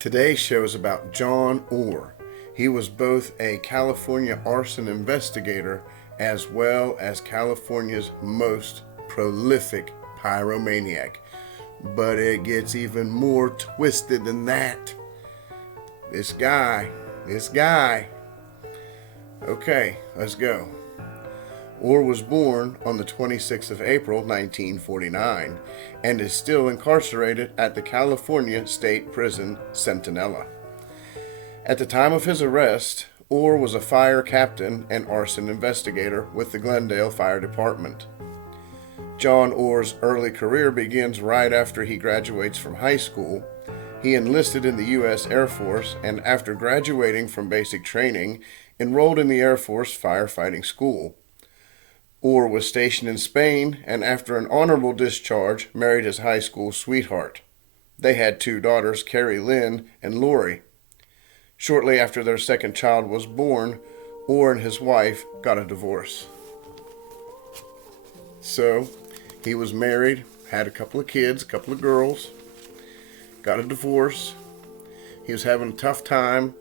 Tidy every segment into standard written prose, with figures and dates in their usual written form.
Today's show is about John Orr. He was both a California arson investigator as well as California's most prolific pyromaniac. But it gets even more twisted than that. This guy. Okay, let's go. Orr was born on the 26th of April, 1949, and is still incarcerated at the California State Prison, Centinela. At the time of his arrest, Orr was a fire captain and arson investigator with the Glendale Fire Department. John Orr's early career begins right after he graduates from high school. He enlisted in the U.S. Air Force and, after graduating from basic training, enrolled in the Air Force firefighting school. Orr was stationed in Spain and, after an honorable discharge, married his high school sweetheart. They had two daughters, Carrie Lynn and Lori. Shortly after their second child was born, Orr and his wife got a divorce. So, he was married, had a couple of kids, a couple of girls, got a divorce. He was having a tough time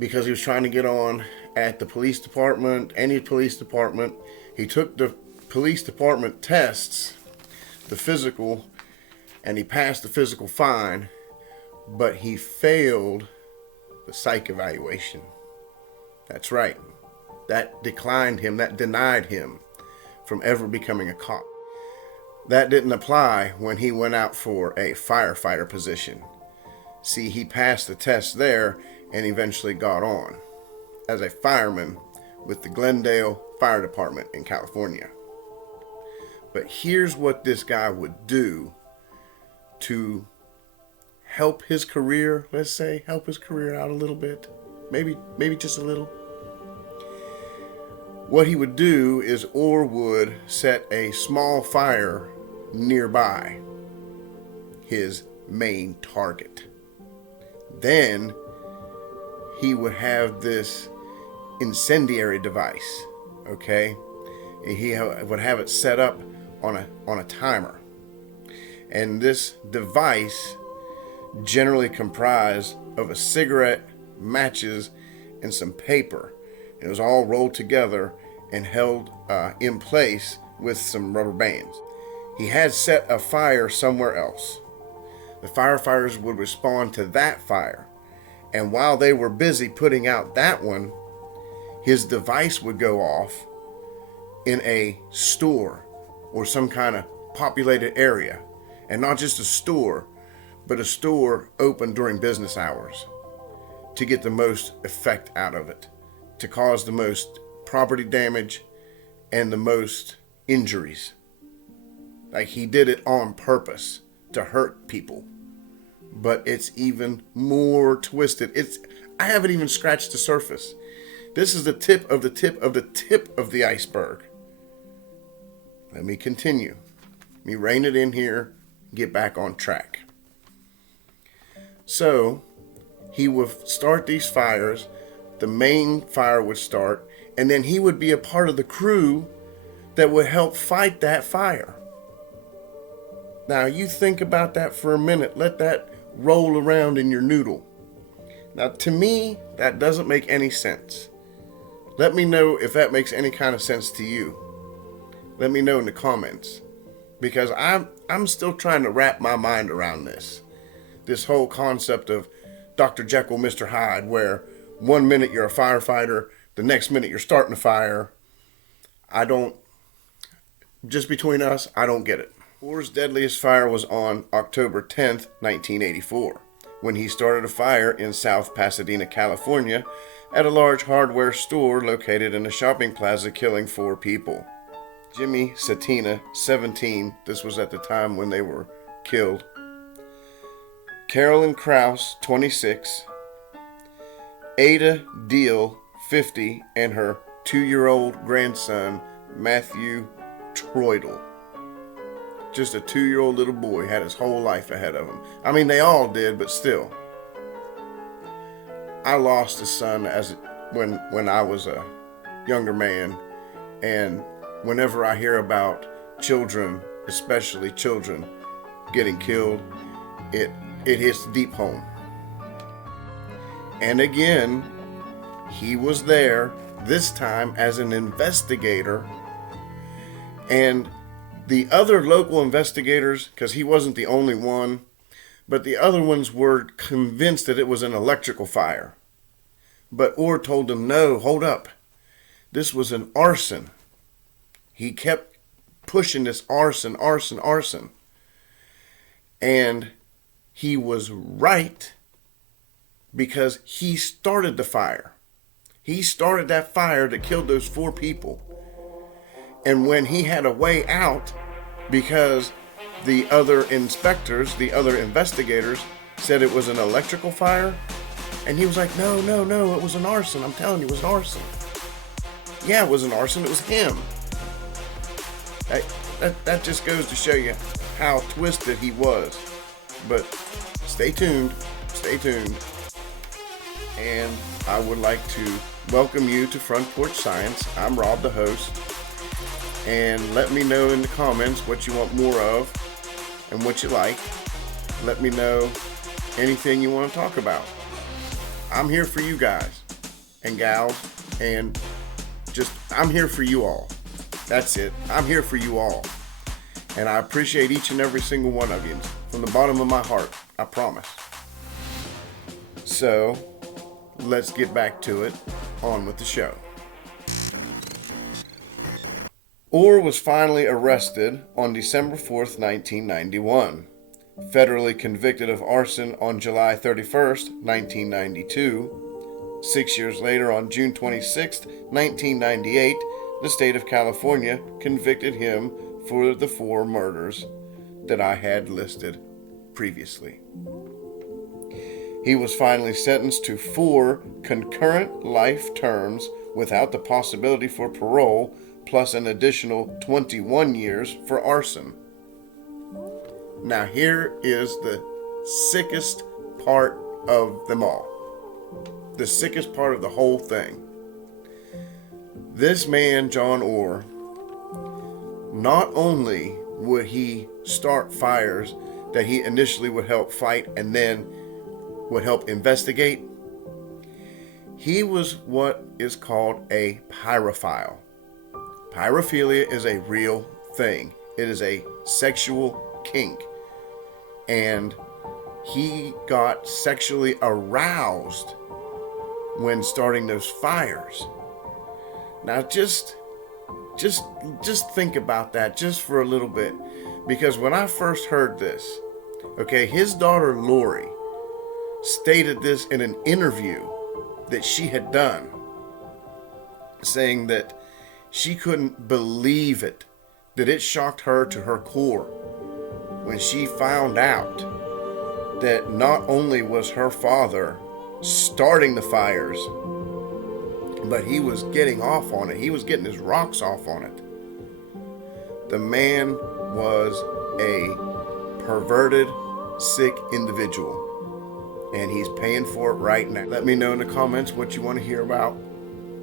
because he was trying to get on at the police department, any police department. He took the police department tests, the physical, and he passed the physical fine, but he failed the psych evaluation. That's right. That declined him, that denied him from ever becoming a cop. That didn't apply when he went out for a firefighter position. See, he passed the test there and eventually got on as a fireman with the Glendale Fire Department in California. But here's what this guy would do to help his career, let's say, help his career out a little bit. Maybe just a little. What he would do is Orr would set a small fire nearby his main target. Then he would have this incendiary device, okay? He would have it set up on a timer. And this device generally comprised of a cigarette, matches, and some paper. It was all rolled together and held in place with some rubber bands. He had set a fire somewhere else. The firefighters would respond to that fire. And while they were busy putting out that one, his device would go off in a store or some kind of populated area. And not just a store, but a store open during business hours to get the most effect out of it, to cause the most property damage and the most injuries. Like, he did it on purpose to hurt people. But it's even more twisted. I haven't even scratched the surface. This is the tip of the tip of the tip of the iceberg. Let me continue. Let me rein it in here, get back on track. So, he would start these fires, the main fire would start, and then he would be a part of the crew that would help fight that fire. Now, you think about that for a minute. Let that roll around in your noodle. Now, to me, that doesn't make any sense. Let me know if that makes any kind of sense to you. Let me know in the comments, because I'm still trying to wrap my mind around this whole concept of Dr. Jekyll, Mr. Hyde, where one minute you're a firefighter, the next minute you're starting a fire. Just between us, I don't get it. Orr's deadliest fire was on October 10th, 1984, when he started a fire in South Pasadena, California, at a large hardware store located in a shopping plaza, killing 4 people. Jimmy Satina, 17, this was at the time when they were killed. Carolyn Krause, 26. Ada Deal, 50, and her 2-year-old grandson, Matthew Troidel. Just a 2-year-old little boy, had his whole life ahead of him. I mean, they all did, but still. I lost a son when I was a younger man, and whenever I hear about children, especially children, getting killed, it hits deep home. And again, he was there, this time as an investigator. And the other local investigators, because he wasn't the only one, but the other ones were convinced that it was an electrical fire. But Orr told them, no, hold up. This was an arson. He kept pushing this arson. And he was right, because he started the fire. He started that fire that killed those 4 people. And when he had a way out, because the other inspectors, the other investigators said it was an electrical fire, and he was like, no, it was an arson. I'm telling you, it was an arson. Yeah, it was an arson. It was him. That just goes to show you how twisted he was. But stay tuned. And I would like to welcome you to Front Porch Science. I'm Rob, the host. And let me know in the comments what you want more of and what you like. Let me know anything you want to talk about. I'm here for you guys and gals, and I'm here for you all. That's it. I'm here for you all. And I appreciate each and every single one of you from the bottom of my heart. I promise. So, let's get back to it. On with the show. Orr was finally arrested on December 4th, 1991. Federally convicted of arson on July 31st, 1992. 6 years later, on June 26th, 1998, the state of California convicted him for the 4 murders that I had listed previously. He was finally sentenced to 4 concurrent life terms without the possibility for parole, plus an additional 21 years for arson. Now here is the sickest part of them all. The sickest part of the whole thing. This man, John Orr, not only would he start fires that he initially would help fight and then would help investigate, he was what is called a pyrophile. Pyrophilia is a real thing. It is a sexual kink. And he got sexually aroused when starting those fires. Now just think about that just for a little bit. Because when I first heard this, okay, his daughter Lori stated this in an interview that she had done, saying that she couldn't believe it, that it shocked her to her core when she found out that not only was her father starting the fires, but he was getting off on it. He was getting his rocks off on it. The man was a perverted, sick individual, and he's paying for it right now. Let me know in the comments what you want to hear about.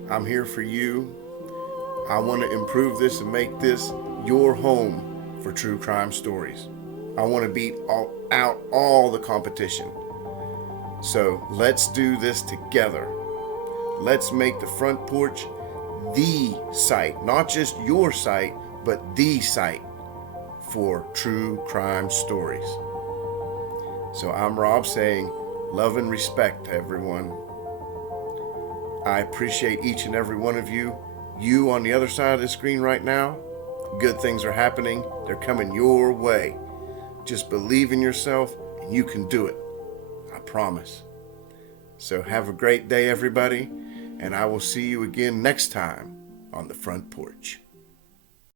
I'm here for you. I want to improve this and make this your home for true crime stories. I want to beat out all the competition. So let's do this together. Let's make the Front Porch the site, not just your site, but the site for true crime stories. So I'm Rob saying love and respect to everyone. I appreciate each and every one of you. You on the other side of the screen right now, good things are happening. They're coming your way. Just believe in yourself and you can do it. I promise. So have a great day, everybody, and I will see you again next time on the Front Porch.